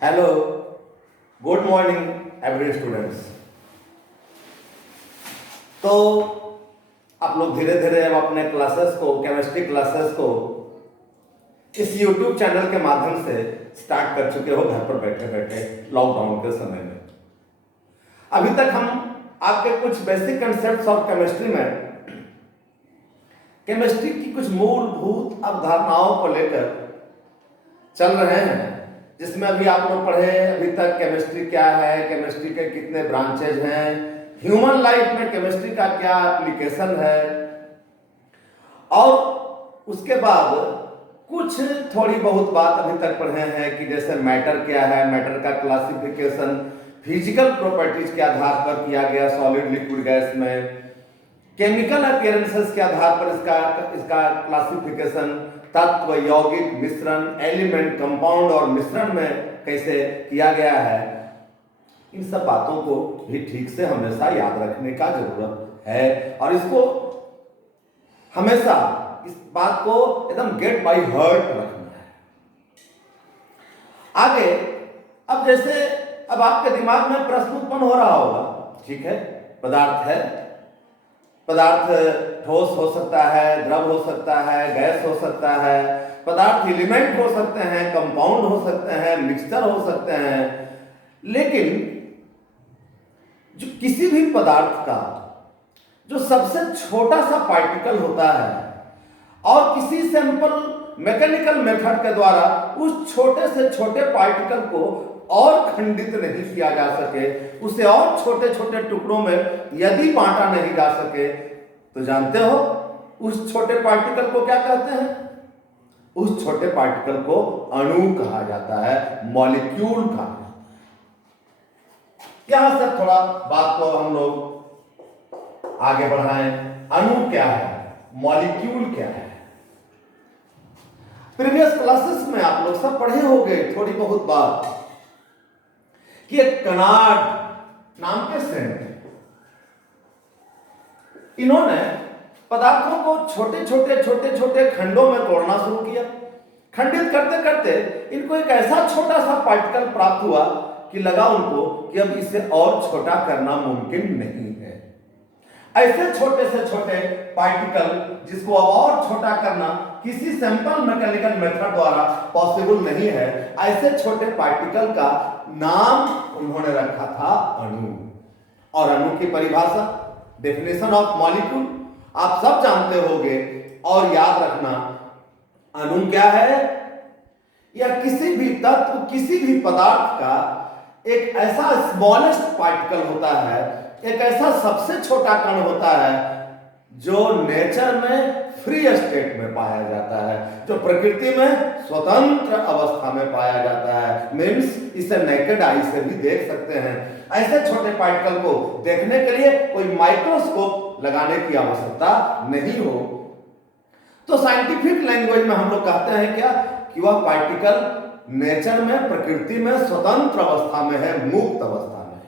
Hello, good morning every students. तो आप लोग धीरे धीरे अब अपने क्लासेस को, केमिस्ट्री क्लासेस को इस यूट्यूब चैनल के माध्यम से स्टार्ट कर चुके हो घर पर बैठे बैठे लॉकडाउन के समय में। अभी तक हम आपके कुछ बेसिक कंसेप्ट्स ऑफ केमिस्ट्री में केमिस्ट्री की कुछ मूलभूत अवधारणाओं को लेकर चल रहे हैं, जिसमें अभी आप लोग पढ़े अभी तक केमिस्ट्री क्या है, केमिस्ट्री के कितने ब्रांचेज हैं, ह्यूमन लाइफ में केमिस्ट्री का क्या एप्लीकेशन है, और उसके बाद कुछ थोड़ी बहुत बात अभी तक पढ़े हैं कि जैसे मैटर क्या है, मैटर का क्लासिफिकेशन फिजिकल प्रॉपर्टीज के आधार पर किया गया सॉलिड लिक्विड गैस में, केमिकल अपीयरेंसेस के आधार पर इसका क्लासिफिकेशन तत्व, यौगिक, मिश्रण, एलिमेंट, कंपाउंड और मिश्रण में कैसे किया गया है। इन सब बातों को भी ठीक से हमेशा याद रखने का जरूरत है और इसको हमेशा इस बात को एकदम गेट बाय हार्ट रखना है। आगे अब जैसे अब आपके दिमाग में प्रश्न उत्पन्न हो रहा होगा, ठीक है, पदार्थ है, पदार्थ ठोस हो सकता है, द्रव हो सकता है, गैस हो सकता है, पदार्थ एलिमेंट हो सकते हैं, कंपाउंड हो सकते हैं, मिक्सचर हो सकते हैं, लेकिन जो किसी भी पदार्थ का जो सबसे छोटा सा पार्टिकल होता है और किसी सिंपल मैकेनिकल मेथड के द्वारा उस छोटे से छोटे पार्टिकल को और खंडित नहीं किया जा सके, उसे और छोटे छोटे टुकड़ों में यदि बांटा नहीं जा सके, तो जानते हो उस छोटे पार्टिकल को क्या कहते हैं? उस छोटे पार्टिकल को अणु कहा जाता है, मॉलिक्यूल कहा जाता है। यहां से थोड़ा बात को हम लोग आगे बढ़ाएं। अणु क्या है, मॉलिक्यूल क्या है? प्रीवियस क्लासेस में आप लोग सब पढ़े होंगे थोड़ी बहुत बात कि एक कनाड नाम के सेंट, इन्होंने पदार्थों को छोटे छोटे खंडों में तोड़ना शुरू किया। खंडित करते करते इनको एक ऐसा छोटा सा पार्टिकल प्राप्त हुआ कि लगा उनको कि अब इसे और छोटा करना मुमकिन नहीं है। ऐसे छोटे से छोटे पार्टिकल जिसको अब और छोटा करना किसी सिंपल मैकेनिकल मेथड द्वारा पॉसिबल नहीं है, ऐसे छोटे पार्टिकल का नाम उन्होंने रखा था अणु। और अणु की परिभाषा, डेफिनेशन ऑफ मॉलिक्यूल आप सब जानते होंगे। और याद रखना, अणु क्या है? यह किसी भी तत्व, किसी भी पदार्थ का एक ऐसा स्मॉलेस्ट पार्टिकल होता है, एक ऐसा सबसे छोटा कण होता है जो नेचर में फ्री स्टेट में पाया जाता है, जो प्रकृति में स्वतंत्र अवस्था में पाया जाता है। मीन्स इसे नेकेड आई से भी देख सकते हैं। ऐसे छोटे पार्टिकल को देखने के लिए कोई माइक्रोस्कोप लगाने की आवश्यकता नहीं हो। तो साइंटिफिक लैंग्वेज में हम लोग कहते हैं क्या कि वह पार्टिकल नेचर में, प्रकृति में स्वतंत्र अवस्था में है, मुक्त अवस्था में है।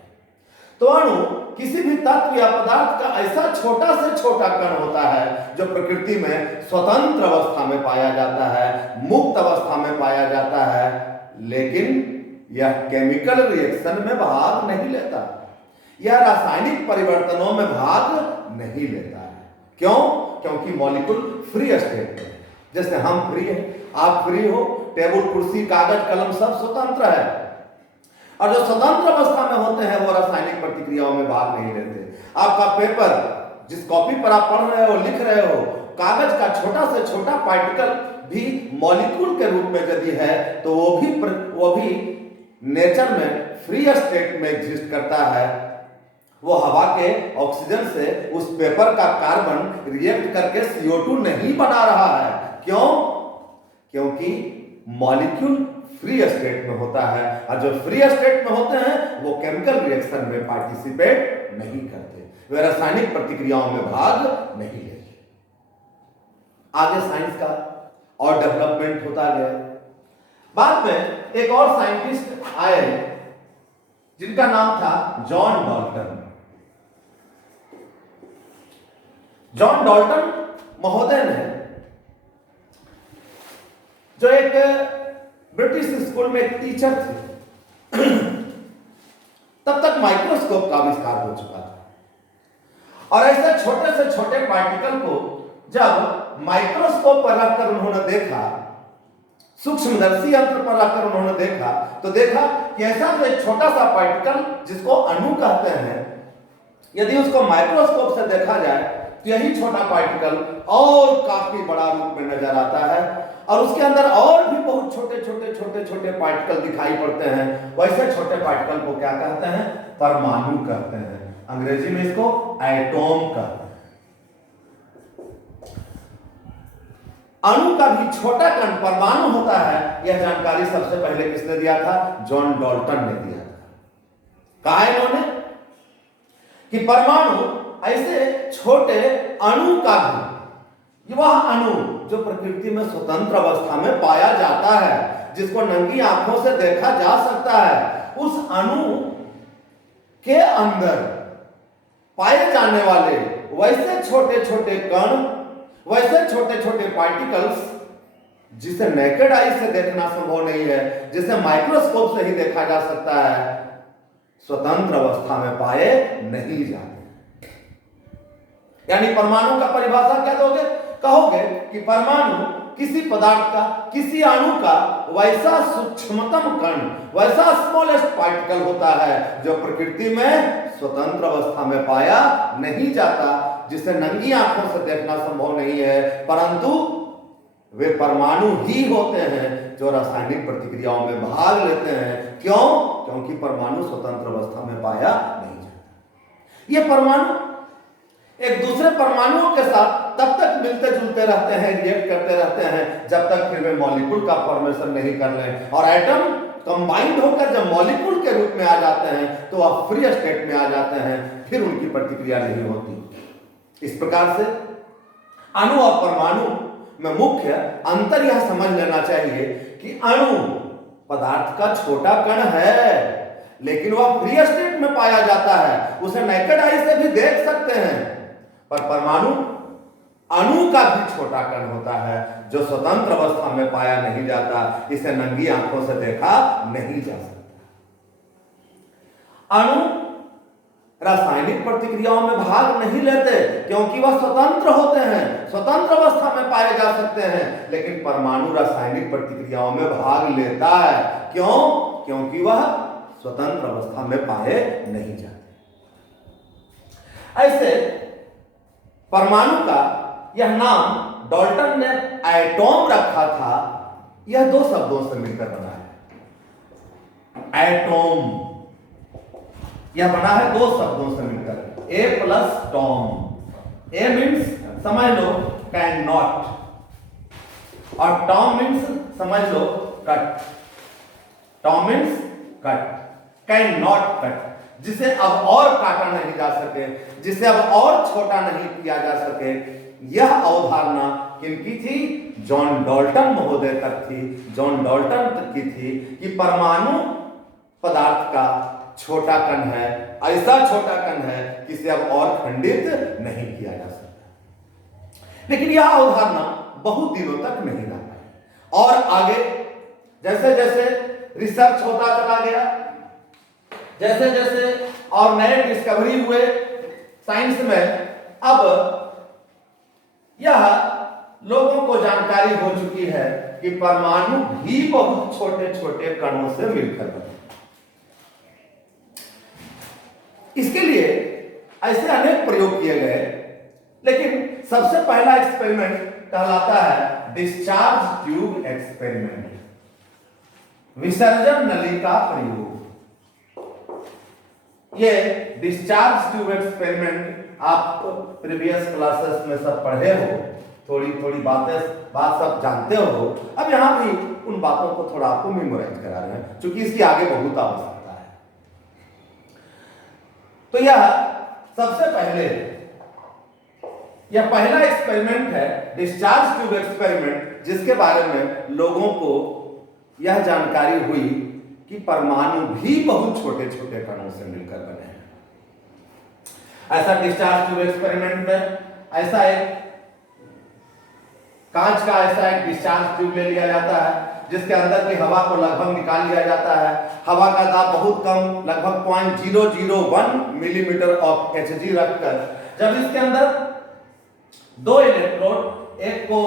तो अणु किसी भी तत्व या पदार्थ का ऐसा छोटा से छोटा कण होता है जो प्रकृति में स्वतंत्र अवस्था में पाया जाता है, मुक्त अवस्था में पाया जाता है, लेकिन यह केमिकल रिएक्शन में भाग नहीं लेता, यह रासायनिक परिवर्तनों में भाग नहीं लेता है। क्यों? क्योंकि मॉलिक्यूल फ्री स्टेट में, जैसे हम फ्री हैं, आप फ्री हो, टेबल कुर्सी कागज कलम सब स्वतंत्र है, और जो स्वतंत्र अवस्था में होते हैं वो रासायनिक प्रतिक्रियाओं में भाग नहीं लेते। आपका पेपर, जिस कॉपी पर आप पढ़ रहे हो, लिख रहे हो, कागज का छोटा से छोटा पार्टिकल भी मॉलिक्यूल के रूप में यदि है तो वो भी नेचर में फ्री स्टेट में एग्जिस्ट करता है। वो हवा के ऑक्सीजन से उस पेपर का कार्बन रिएक्ट करके CO2 नहीं बना रहा है। क्यों? क्योंकि मॉलिक्यूल फ्री स्टेट में होता है, और जो फ्री स्टेट में होते हैं वो केमिकल रिएक्शन में पार्टिसिपेट नहीं करते, वे रासायनिक प्रतिक्रियाओं में भाग नहीं लेते। आगे साइंस का और डेवलपमेंट होता गया। बाद में एक और साइंटिस्ट आए जिनका नाम था जॉन डाल्टन। जॉन डाल्टन महोदय ने, जो एक ब्रिटिश स्कूल में एक टीचर थे, तब तक माइक्रोस्कोप का आविष्कार हो चुका था। और ऐसे छोटे से छोटे पार्टिकल को जब माइक्रोस्कोप पर रखकर उन्होंने देखा, सूक्ष्मदर्शी यंत्र पर रखकर उन्होंने देखा, तो देखा कि ऐसा जो एक छोटा सा पार्टिकल जिसको अणु कहते हैं, यदि उसको माइक्रोस्कोप से देखा जाए तो यही छोटा पार्टिकल और काफी बड़ा रूप में नजर आता है, और उसके अंदर और भी बहुत छोटे छोटे छोटे छोटे पार्टिकल दिखाई पड़ते हैं। वैसे छोटे पार्टिकल को क्या कहते हैं? परमाणु कहते हैं। अंग्रेजी में इसको एटॉम कहते हैं। अणु का भी छोटा कण परमाणु होता है, यह जानकारी सबसे पहले किसने दिया था? जॉन डाल्टन ने दिया था। कहा इन्होंने कि परमाणु ऐसे छोटे अणु का भी, वह अणु जो प्रकृति में स्वतंत्र अवस्था में पाया जाता है, जिसको नंगी आंखों से देखा जा सकता है, उस अणु के अंदर पाए जाने वाले वैसे छोटे छोटे कण, वैसे छोटे छोटे पार्टिकल्स जिसे नेकेड आई से देखना संभव नहीं है, जिसे माइक्रोस्कोप से ही देखा जा सकता है, स्वतंत्र अवस्था में पाए नहीं जाते। यानी परमाणु का परिभाषा क्या दोगे? कहोगे कि परमाणु किसी पदार्थ का, किसी अणु का वैसा सूक्ष्मतम कण, वैसा स्मॉलेस्ट पार्टिकल होता है जो प्रकृति में स्वतंत्र अवस्था में पाया नहीं जाता, जिसे नंगी आंखों से देखना संभव नहीं है, परंतु वे परमाणु ही होते हैं जो रासायनिक प्रतिक्रियाओं में भाग लेते हैं। क्यों? क्योंकि परमाणु स्वतंत्र अवस्था में पाया नहीं जाता। ये परमाणु एक दूसरे परमाणुओं के साथ तब तक मिलते जुलते रहते हैं, रिएक्ट करते रहते हैं, जब तक फिर वे मॉलिक्यूल का फॉर्मेशन नहीं कर लें। और एटम कंबाइंड होकर जब मॉलिक्यूल के रूप में आ जाते हैं तो वह फ्री स्टेट में आ जाते हैं, फिर उनकी प्रतिक्रिया नहीं होती। इस प्रकार से अणु और परमाणु में मुख्य अंतर यह समझ लेना चाहिए कि अणु पदार्थ का छोटा कण है, लेकिन वह फ्री स्टेट में पाया जाता है, उसे नेकेड आई से भी देख सकते हैं। पर परमाणु अणु का भी छोटा कण होता है जो स्वतंत्र अवस्था में पाया नहीं जाता, इसे नंगी आंखों से देखा नहीं जा सकता। अणु रासायनिक प्रतिक्रियाओं में भाग नहीं लेते क्योंकि वह स्वतंत्र होते हैं, स्वतंत्र अवस्था में पाए जा सकते हैं, लेकिन परमाणु रासायनिक प्रतिक्रियाओं में भाग लेता है। क्यों? क्योंकि वह स्वतंत्र अवस्था में पाए नहीं जाते। ऐसे परमाणु का यह नाम डाल्टन ने एटॉम रखा था, यह दो शब्दों से मिलकर बना है। एटॉम यह बना है दो शब्दों से मिलकर, a plus tom. A means समझ लो कैन नॉट, और टॉम मीन्स समझ लो cut. Tom means cut, can not cut, जिसे अब और काटा नहीं जा सके, जिसे अब और छोटा नहीं किया जा सके। यह अवधारणा किनकी थी? जॉन डाल्टन महोदय तक थी, जॉन डाल्टन तक की थी कि परमाणु पदार्थ का छोटा कण है, ऐसा छोटा कण है कि इसे अब और खंडित नहीं किया जा सकता। लेकिन यह अवधारणा बहुत दिनों तक नहीं रह पाई, और आगे जैसे जैसे रिसर्च होता चला गया, जैसे जैसे और नए डिस्कवरी हुए साइंस में, अब यह लोगों को जानकारी हो चुकी है कि परमाणु भी बहुत छोटे छोटे कणों से मिलकर बने। इसके लिए ऐसे अनेक प्रयोग किए गए, लेकिन सबसे पहला एक्सपेरिमेंट कहलाता है डिस्चार्ज ट्यूब एक्सपेरिमेंट, विसर्जन नली का प्रयोग। ये डिस्चार्ज ट्यूब एक्सपेरिमेंट आप प्रीवियस क्लासेस में सब पढ़े हो, थोड़ी थोड़ी बात सब जानते हो। अब यहां भी उन बातों को थोड़ा आपको मेमोराइज करा रहे हैं, क्योंकि इसकी आगे बहुत आवश्यकता है। तो यह सबसे पहले, यह पहला एक्सपेरिमेंट है डिस्चार्ज ट्यूब एक्सपेरिमेंट, जिसके बारे में लोगों को यह जानकारी हुई कि परमाणु भी बहुत छोटे छोटे कणों से मिलकर बने हैं। ऐसा डिस्चार्ज ट्यूब एक्सपेरिमेंट में ऐसा एक कांच का ऐसा एक डिस्चार्ज ट्यूब ले लिया जाता है, जिसके अंदर की हवा को लगभग निकाल लिया जाता है। हवा का दाब बहुत कम, लगभग 0.001 मिलीमीटर ऑफ Hg रखकर जब इसके अंदर दो इलेक्ट्रोड, एक को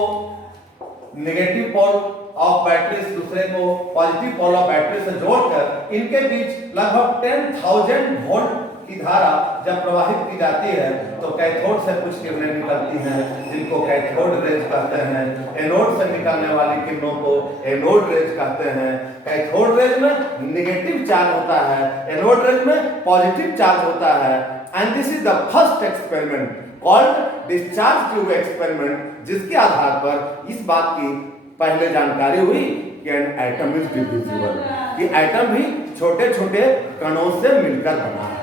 नेगेटिव पोल ऑफ बैटरी दूसरे को पॉजिटिव पोल ऑफ बैटरी से जोड़कर इनके बीच लगभग 10,000 वोल्ट की धारा जब प्रवाहित की जाती है तो कैथोड से कुछ किरणें निकलती हैं जिनको कैथोड रेज कहते हैं। एनोड से निकलने वाली किरणों को एनोड रेज कहते हैं। कैथोड रेज में नेगेटिव चार्ज होता है, एनोड रेज में पॉजिटिव चार्ज होता है। And this is the first experiment called discharge tube experiment, जिसके आधार पर इस बात की पहले जानकारी हुई कि एन एटम इज डिविजिबल, कि एटम भी छोटे छोटे कणों से मिलकर बना है।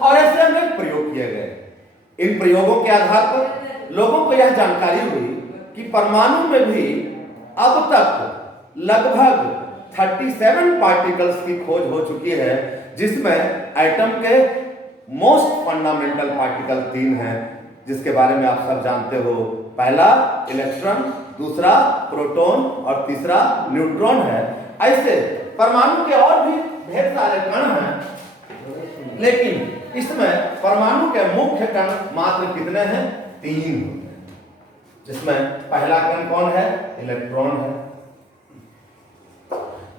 और ऐसे अनेक प्रयोग किए गए। इन प्रयोगों के आधार पर लोगों को यह जानकारी हुई कि परमाणु में भी अब तक लगभग 37 पार्टिकल्स की खोज हो चुकी है, जिसमें एटम के मोस्ट फंडामेंटल पार्टिकल 3 हैं, जिसके बारे में आप सब जानते हो। पहला इलेक्ट्रॉन, दूसरा प्रोटॉन और तीसरा न्यूट्रॉन है। ऐसे परमाणु के और भी ढेर सारे कण हैं, लेकिन इसमें परमाणु के मुख्य कण मात्र कितने हैं? 3 होते हैं, जिसमें पहला कण कौन है? इलेक्ट्रॉन है।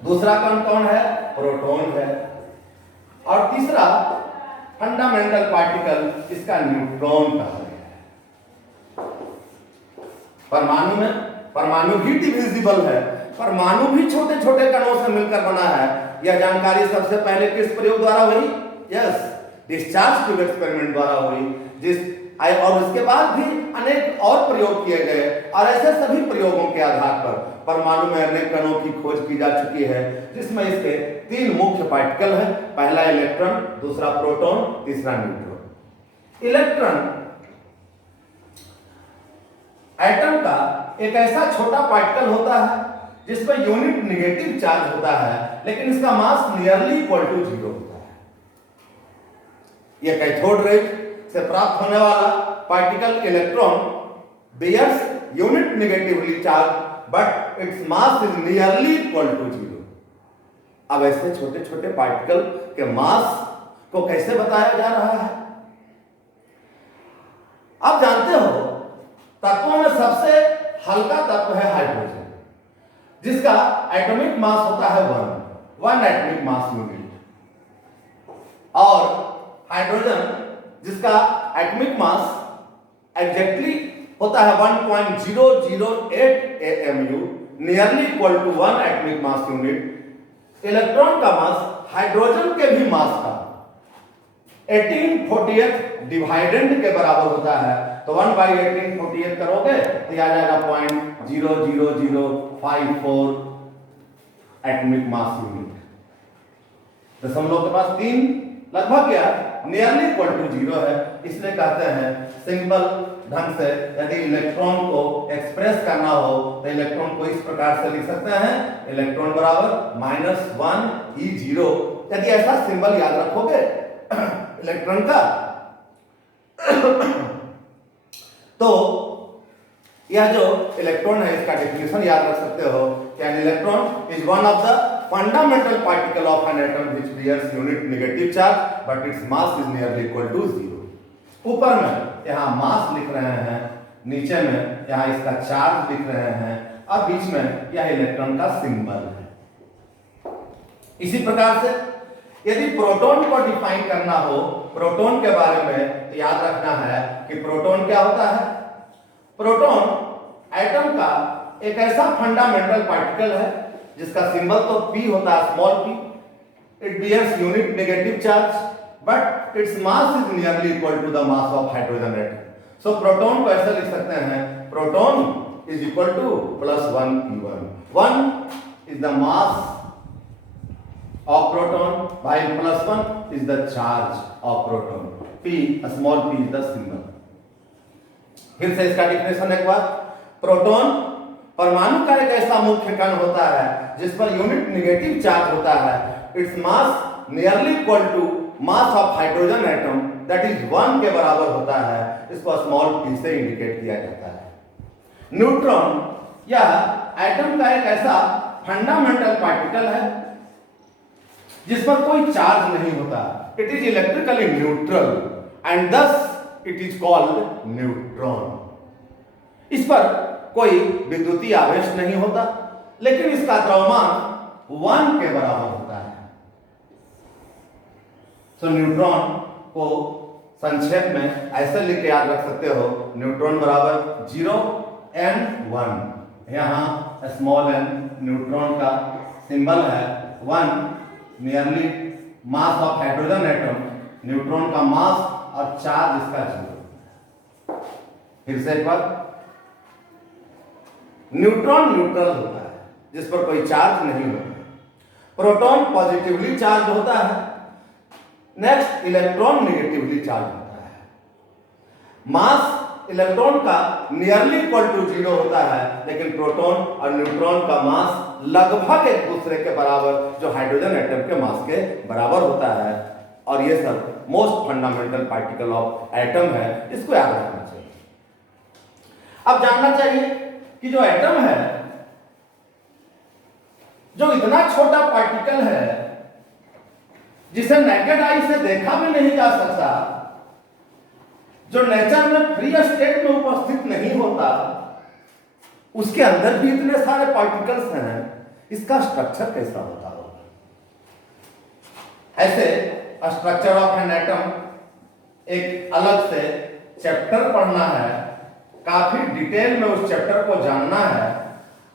दूसरा कण कौन है? प्रोटॉन है। और तीसरा फंडामेंटल पार्टिकल इसका न्यूट्रॉन कहा गया है। परमाणु भी डिविजिबल है, परमाणु भी छोटे छोटे कणों से मिलकर बना है। यह जानकारी सबसे पहले किस प्रयोग द्वारा हुई? यस, डिस्चार्ज ट्यूब एक्सपेरिमेंट द्वारा हुई। और उसके बाद भी अनेक और प्रयोग किए गए, और ऐसे सभी प्रयोगों के आधार पर परमाणु में अनेक कणों की खोज की जा चुकी है, जिसमें इसके 3 मुख्य पार्टिकल हैं। पहला इलेक्ट्रॉन, दूसरा प्रोटॉन, तीसरा न्यूट्रॉन। इलेक्ट्रॉन एटम का एक ऐसा छोटा पार्टिकल होता है जिसमें यूनिट नेगेटिव चार्ज होता है, लेकिन इसका मास नियरली इक्वल टू 0 होता है। यह कैथोड रेज से प्राप्त होने वाला particle electron bears unit negatively charged but its mass is nearly equal to 0। अब ऐसे छोटे छोटे पार्टिकल के मास को कैसे बताया जा रहा है? आप जानते हो तत्वों में सबसे हल्का तत्व है हाइड्रोजन, जिसका एटॉमिक मास होता है 1 एटॉमिक मास यूनिट। और हाइड्रोजन जिसका एटॉमिक मास एग्जैक्टली होता है 1.008 AMU, nearly equal to 1 atomic mass unit. Electron का मास हाइड्रोजन के भी मास का 18/48 डिवाइडेंड के बराबर होता है। तो 1/18/48 करोगे तो आ जाएगा 0.00054 एटॉमिक मास यूनिट। दशमलव के पास 3 लगभग या नियरली इक्वल टू 0 है। इसलिए कहते हैं सिंपल ढंग से यदि इलेक्ट्रॉन को एक्सप्रेस करना हो तो इलेक्ट्रॉन को इस प्रकार से लिख सकते हैं, इलेक्ट्रॉन बराबर -1E0। यदि ऐसा सिंबल याद रखोगे इलेक्ट्रॉन का तो यह जो इलेक्ट्रॉन है इसका डेफिनेशन याद रख सकते हो कि an electron is one of the fundamental particle of an atom which bears unit negative charge but its mass is nearly equal to 0। ऊपर में यहाँ मास लिख रहे हैं, नीचे में यहाँ इसका चार्ज लिख रहे हैं, और बीच में यह इलेक्ट्रॉन का सिंबल है। इसी प्रकार से यदि प्रोटॉन को डिफाइन करना हो, प्रोटॉन के बारे में तो याद रखना है कि प्रोटॉन क्या होता है। प्रोटॉन एटम का एक ऐसा फंडामेंटल पार्टिकल है जिसका सिंबल तो P होता है, small p। It bears unit negative charge but it's mass is nearly equal to the mass of hydrogen atom. So proton को ऐसे लिख सकते हैं, proton is equal to +1 P1। 1 is the mass of proton while +1 is the charge of proton. P small p is the symbol. फिर से इसका definition एक बार। Proton परमाणु का एक ऐसा मुख्य कण होता है जिस पर यूनिट नेगेटिव चार्ज होता है। It's mass nearly equal to mass of hydrogen atom that is 1 के बराबर होता है। इसको स्मॉल p से इंडिकेट किया जाता है। न्यूट्रॉन यह एटम का एक ऐसा फंडामेंटल पार्टिकल है जिस पर कोई चार्ज नहीं होता। It is electrically neutral and thus it is called neutron. इस पर कोई विद्युतीय आवेश नहीं होता, लेकिन इसका द्रव्यमान 1 के बराबर होता है। तो न्यूट्रॉन को संक्षेप में ऐसे लिख के याद रख सकते हो, न्यूट्रॉन बराबर 0n1। यहाँ स्मॉल n न्यूट्रॉन का सिंबल है, 1 nearly mass of hydrogen atom, neutron का मास और चार्ज इसका 0। फिर से एक बार, न्यूट्रॉन न्यूट्रल होता है जिस पर कोई चार्ज नहीं होता। प्रोटॉन पॉजिटिवली चार्ज होता है, नेक्स्ट इलेक्ट्रॉन नेगेटिवली चार्ज होता है। मास इलेक्ट्रॉन का नियरली इक्वल टू 0 होता है, लेकिन प्रोटॉन और न्यूट्रॉन का मास लगभग एक दूसरे के बराबर, जो हाइड्रोजन एटम के मास के बराबर होता है। और ये सब most fundamental particle of atom है, इसको याद रखना चाहिए। अब जानना चाहिए कि जो एटम है, जो इतना छोटा पार्टिकल है जिसे नेकेड आई से देखा भी नहीं जा सकता, जो नेचर में फ्री स्टेट में उपस्थित नहीं होता, उसके अंदर भी इतने सारे पार्टिकल्स हैं, इसका स्ट्रक्चर कैसा होता होगा? ऐसे स्ट्रक्चर ऑफ एन एटम एक अलग से चैप्टर पढ़ना है, काफी डिटेल में उस चैप्टर को जानना है।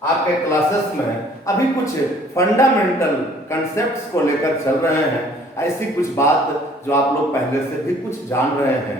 आपके क्लासेस में अभी कुछ फंडामेंटल कंसेप्ट्स को लेकर चल रहे हैं, ऐसी कुछ बात जो आप लोग पहले से भी कुछ जान रहे हैं,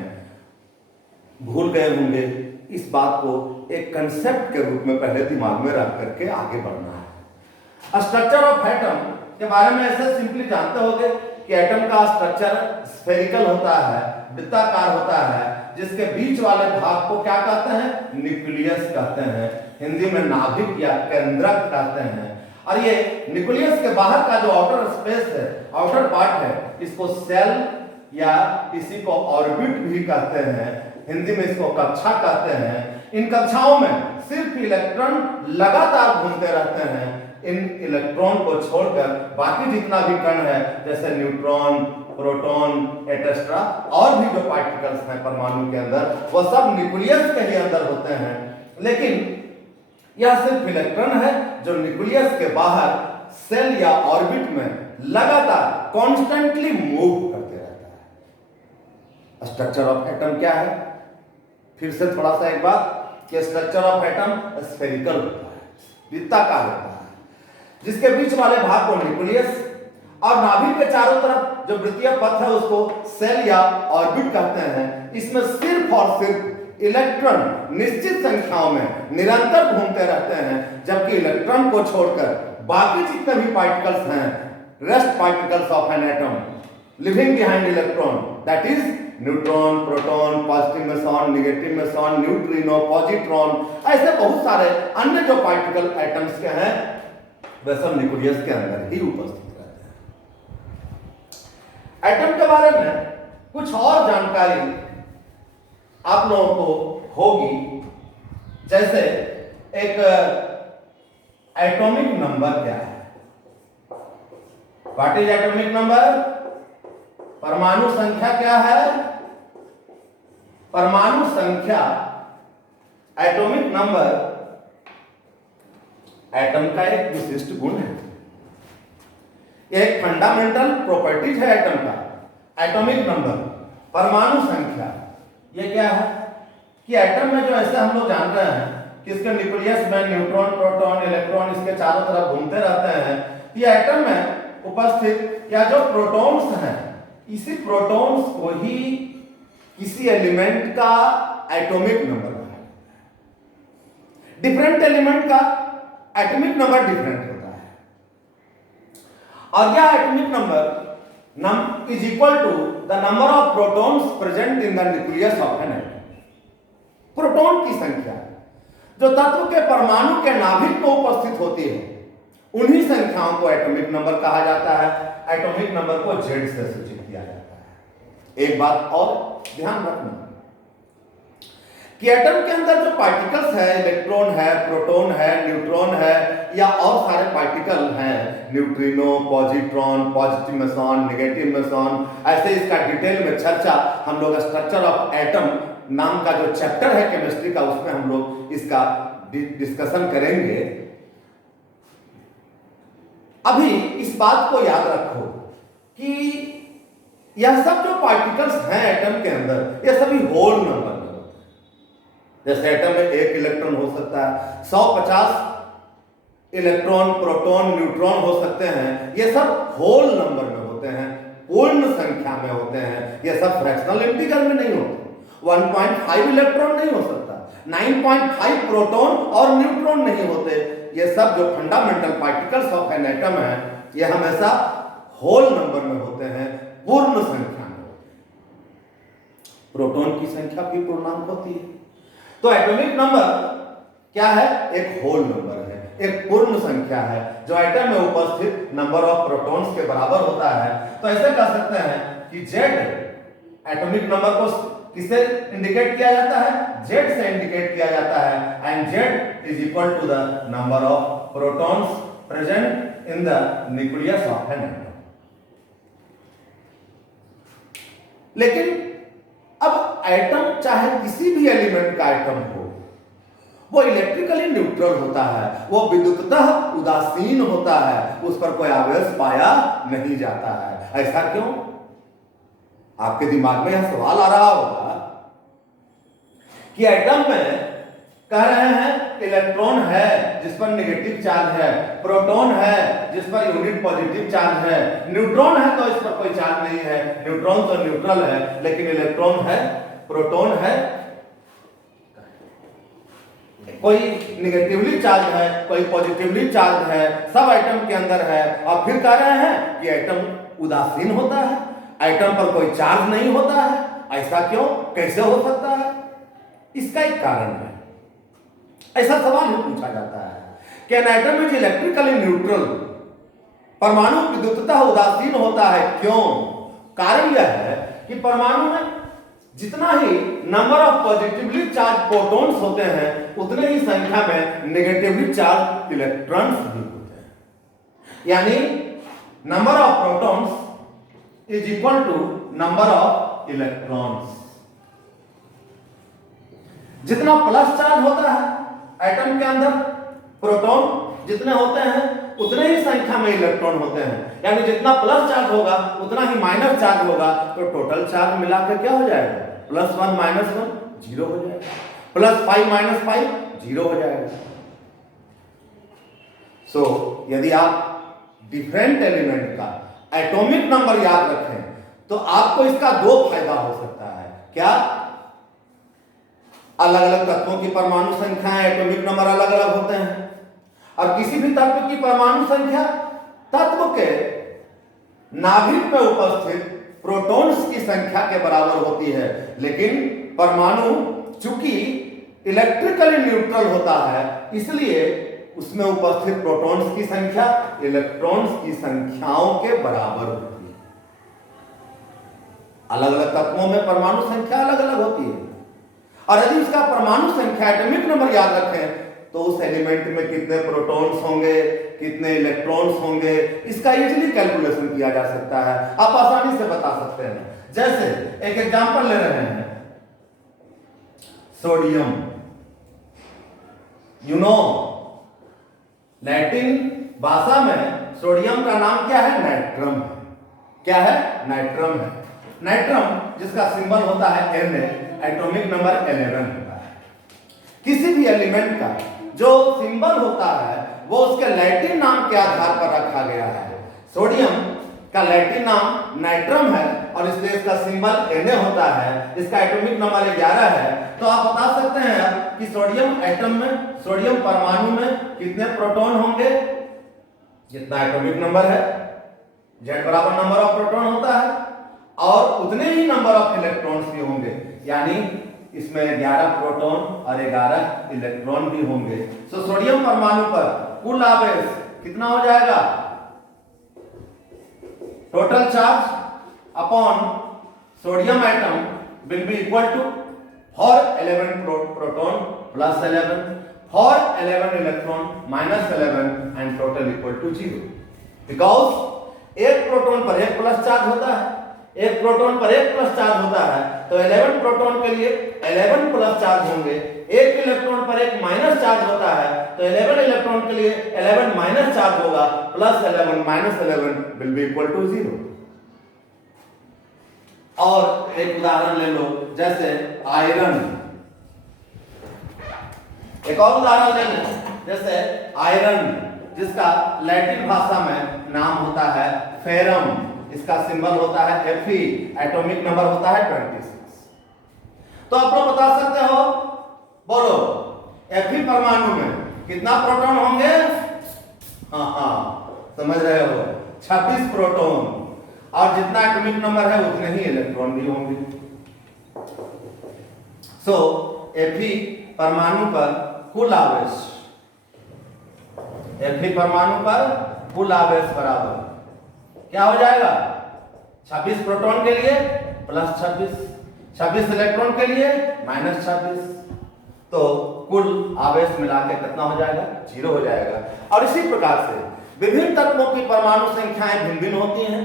भूल गए होंगे, इस बात को एक कंसेप्ट के रूप में पहले दिमाग में रख करके आगे बढ़ना है। स्ट्रक्चर ऑफ एटम के बारे में ऐसे सिंपली जानते होंगे कि एटम का स्ट्रक्चर स्फेरिकल होता है, वृत्ताकार होता है, जिसके बीच वाले भाग को क्या कहते हैं? न्यूक्लियस कहते हैं, हिंदी में नाभिक या केंद्रक कहते हैं। और ये न्यूक्लियस के बाहर का जो आउटर स्पेस है, आउटर पार्ट है, इसको सेल या किसी को ऑर्बिट भी कहते हैं, हिंदी में इसको कक्षा कहते हैं। इन कक्षाओं में सिर्फ इलेक्ट्रॉन लगातार घूमते रहते हैं। इन इलेक्ट्रॉन को छोड़कर बाकी जितना भी कण है, जैसे न्यूट्रॉन, प्रोटॉन एटसेट्रा, और भी जो पार्टिकल्स हैं परमाणु के अंदर, वो सब न्यूक्लियस के ही अंदर होते हैं। लेकिन यह सिर्फ इलेक्ट्रॉन है जो न्यूक्लियस के बाहर सेल या ऑर्बिट में लगातार कॉन्स्टेंटली मूव करते रहता है। स्ट्रक्चर ऑफ एटम क्या है? फिर से थोड़ा सा एक बात, कि स्ट्रक्चर ऑफ एटम स्फेरिकल होता है, वृत्ताकार होता है, जिसके बीच वाले भाग को न्यूक्लियस और नाभिक के चारों तरफ जो वृत्तीय पथ है उसको सेल या ऑर्बिट कहते हैं। इसमें सिर्फ और सिर्फ इलेक्ट्रॉन निश्चित संख्याओं में निरंतर घूमते रहते हैं, जबकि इलेक्ट्रॉन को छोड़कर बाकी जितने भी पार्टिकल्स हैं, rest particles of an atom living behind electron, that is neutron, proton, positive meson, negative meson, neutrino, positron, ऐसे बहुत सारे अन्य जो पार्टिकल एटम्स के हैं, वे सब न्यूक्लियस के अंदर ही उपस्थित रहते हैं। एटम के बारे में कुछ और जानकारी आप लोगों को होगी, जैसे एक एटॉमिक नंबर क्या है? What is atomic number? परमाणु संख्या क्या है? परमाणु संख्या, एटॉमिक नंबर एटम का एक विशिष्ट गुण है, एक फंडामेंटल प्रॉपर्टीज है एटम का। एटॉमिक नंबर, परमाणु संख्या, ये क्या है? कि एटम में जो ऐसे हम लोग जान रहे हैं कि इसके न्यूक्लियस में न्यूट्रॉन, प्रोटॉन, इलेक्ट्रॉन इसके चारों तरफ घूमते रहते हैं, ये एटम में उपस्थित या जो प्रोटॉन्स हैं, इसी प्रोटॉन्स को ही किसी एलिमेंट का एटॉमिक नंबर है। डिफरेंट एलिमेंट का एटॉमिक नंबर डिफरेंट होता है, और यह atomic number is equal to the number of protons present in the nucleus of an atom. Proton की संख्या जो तत्व के परमाणु के नाभिक में उपस्थित होती है, उन्हीं संख्याओं को एटॉमिक नंबर कहा जाता है। एटॉमिक नंबर को जेड से सूचित किया जाता है। एक बात और ध्यान रखना, कि एटम के अंदर जो पार्टिकल्स है, इलेक्ट्रॉन है, प्रोटॉन है, न्यूट्रॉन है, या और सारे पार्टिकल हैं, neutrino, positron, positive meson, negative meson, ऐसे इसका डिटेल में चर्चा हम लोग स्ट्रक्चर ऑफ एटम नाम का जो चैप्टर है केमिस्ट्री का, उसमें हम लोग इसका डिस्कशन करेंगे। अभी इस बात को याद रखो कि यह सब जो पार्टिकल्स हैं एटम के अंदर, यह सभी होल नंबर में होते हैं। जैसे एटम में 1 इलेक्ट्रॉन हो सकता है, 150 इलेक्ट्रॉन, प्रोटॉन, न्यूट्रॉन हो सकते हैं। ये सब होल नंबर में होते हैं, पूर्ण संख्या में होते हैं। ये सब फ्रैक्शनल इंटीजर में नहीं होते। 1.5 इलेक्ट्रॉन नहीं हो सकता, 9.5 प्रोटॉन और न्यूट्रॉन नहीं होते। ये सब जो fundamental particles of an atom है, ये हमेशा होल नंबर में होते हैं, पूर्ण संख्या में होते हैं। प्रोटॉन की संख्या भी पूर्णांक होती है। तो एटॉमिक नंबर क्या है? एक होल नंबर है, एक पूर्ण संख्या है जो एटम में उपस्थित नंबर ऑफ प्रोटॉन्स के बराबर होता है। तो ऐसे कह सकते हैं कि Z एटॉमिक नंबर को किससे इंडिकेट किया जाता है? Z से इंडिकेट किया जाता है। And Z is equal to the number of protons present in the nucleus of an atom. लेकिन अब एटम चाहे किसी भी एलिमेंट का एटम हो, वो इलेक्ट्रिकली न्यूट्रल होता है, वो विद्युततः उदासीन होता है, उस पर कोई आवेश पाया नहीं जाता है। ऐसा क्यों? आपके दिमाग में यह सवाल आ रहा होगा कि एटम में कह रहे हैं इलेक्ट्रॉन है जिस पर नेगेटिव चार्ज है, प्रोटॉन है जिस पर यूनिट पॉजिटिव चार्ज है, न्यूट्रॉन है तो इस पर कोई चार्ज नहीं है, न्यूट्रॉन तो न्यूट्रल है, लेकिन इलेक्ट्रॉन है, प्रोटॉन है, कोई निगेटिवली चार्ज है, कोई पॉजिटिवली चार्ज है, सब एटम के अंदर है। और फिर कह रहे हैं कि एटम उदासीन होता है, एटम पर कोई चार्ज नहीं होता है। ऐसा क्यों? कैसे हो सकता है? इसका एक कारण है। ऐसा सवाल ही पूछा जाता है कि an atom is electrically neutral, परमाणु विद्युततः उदासीन होता है। क्यों? कारण यह है कि परमाणु में जितना ही number of positively charge protons होते हैं, उतने ही संख्या में नेगेटिवली चार्ज इलेक्ट्रॉन्स भी होते हैं। यानी number of protons is equal to number of electrons. जितना प्लस चार्ज होता है एटम के अंदर, प्रोटॉन जितने होते हैं उतने ही संख्या में इलेक्ट्रॉन होते हैं। यानी जितना प्लस चार्ज होगा उतना ही माइनस चार्ज होगा, तो टोटल चार्ज मिलाकर क्या हो जाएगा? +1 - 1 0 हो जाएगा, +5 - 5 0 हो जाएगा। सो यदि आप डिफरेंट एलिमेंट का एटॉमिक नंबर याद रखें तो आपको इसका 2 फायदा हो सकता है। क्या? अलग अलग तत्वों की परमाणु संख्याएं, एटॉमिक नंबर अलग अलग होते हैं, और किसी भी तत्व की परमाणु संख्या तत्व के नाभिक में उपस्थित प्रोटॉन्स की संख्या के बराबर होती है। लेकिन परमाणु चूंकि इलेक्ट्रिकली न्यूट्रल होता है, इसलिए उसमें उपस्थित प्रोटॉन्स की संख्या इलेक्ट्रॉन्स की संख्याओं के बराबर होती है। अलग अलग तत्वों में परमाणु संख्या अलग अलग होती है, और यदि उसका परमाणु संख्या एटॉमिक नंबर याद रखें तो उस एलिमेंट में कितने प्रोटॉन्स होंगे, कितने इलेक्ट्रॉन्स होंगे, इसका इजीली कैलकुलेशन किया जा सकता है। आप आसानी से बता सकते हैं। जैसे एक एग्जांपल ले रहे हैं, सोडियम। लैटिन भाषा में सोडियम का नाम क्या है? नाइट्रम है। क्या है? नाइट्रम है। नाइट्रम जिसका सिंबल होता है Na, एटॉमिक नंबर 11 होता है। किसी भी एलिमेंट का जो सिंबल होता है वो उसके लैटिन नाम के आधार पर रखा गया है। सोडियम का लैटिन नाम नाइट्रम है और इसलिए इसका सिंबल Na होता है। इसका एटॉमिक नंबर 11 है। तो आप बता सकते हैं कि सोडियम एटम में, सोडियम परमाणु में कितने प्रोटॉन होंगे? जितना एटॉमिक नंबर है, Z बराबर नंबर ऑफ प्रोटॉन होता है, और उतने ही नंबर ऑफ इलेक्ट्रॉन्स भी होंगे। यानी इसमें 11 प्रोटॉन और 11 इलेक्ट्रॉन भी होंगे। तो सोडियम परमाणु पर कुल आवेश कितना हो जाएगा? Total charge upon sodium atom will be equal to for 11 proton plus 11, for 11 electron minus 11 and total equal to 0. Because एक प्रोटॉन पर एक प्लस चार्ज होता है, एक प्रोटॉन पर एक प्लस चार्ज होता है, तो 11 प्रोटॉन के लिए 11 प्लस चार्ज होंगे, एक इलेक्ट्रॉन पर एक माइनस चार्ज होता है, तो 11 इलेक्ट्रॉन के लिए 11 माइनस चार्ज होगा, plus 11 minus 11 will be equal to 0। और एक उदाहरण ले लो, जैसे आयरन, एक और उदाहरण ले लो, जैसे आयरन, जिसका लैटिन भाषा में नाम होता है फेरम, इसका सिंबल होता है Fe, एटॉमिक नंबर होता है 26। तो आप लोग बता सकते हो, बोलो Fe परमाणु में कितना प्रोटॉन होंगे? हाँ समझ रहे हो, 26 प्रोटॉन, और जितना एटॉमिक नंबर है उतने ही इलेक्ट्रॉन भी होंगे। सो Fe परमाणु पर कुल आवेश, Fe परमाणु पर कुल आवेश बराबर क्या हो जाएगा? 26 प्रोटॉन के लिए प्लस 26, 26 इलेक्ट्रॉन के लिए माइनस 26, तो कुल आवेश मिला के कितना हो जाएगा? 0 हो जाएगा। और इसी प्रकार से विभिन्न तत्वों की परमाणु संख्याएं भिन्न भिन्न होती हैं,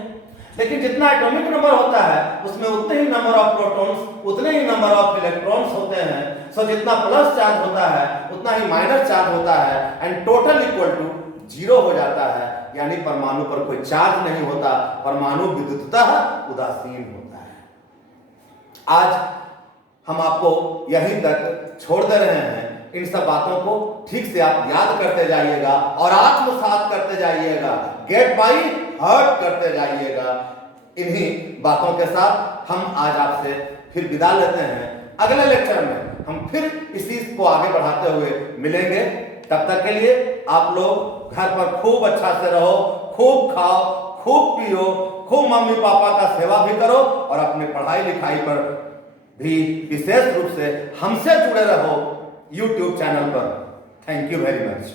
लेकिन जितना एटॉमिक नंबर होता है उसमें उतने ही नंबर ऑफ प्रोटॉन्स, उतने ही नंबर ऑफ इलेक्ट्रॉन्स होते हैं। सो जितना प्लस चार्ज होता है उतना ही माइनस चार्ज होता है, एंड टोटल इक्वल टू 0 हो जाता है, यानी परमाणु पर कोई चार्ज नहीं होता, परमाणु विद्युततः उदासीन होता है। आज हम आपको यहीं तक छोड़ दे रहे हैं। इन सब बातों को ठीक से आप याद करते जाइएगा और आत्मसात करते जाइएगा, गेट बाई हर्ट करते जाइएगा। इन्हीं बातों के साथ हम आज आपसे फिर विदा लेते हैं। अगले लेक्चर में हम फिर इसी को आगे बढ़ाते हुए मिलेंगे। तब तक के लिए आप लोग घर पर खूब अच्छा से रहो, खूब खाओ, खूब पियो, खूब मम्मी पापा का सेवा भी करो, और अपने पढ़ाई लिखाई पर भी विशेष रूप से हमसे जुड़े रहो YouTube चैनल पर। Thank you very much.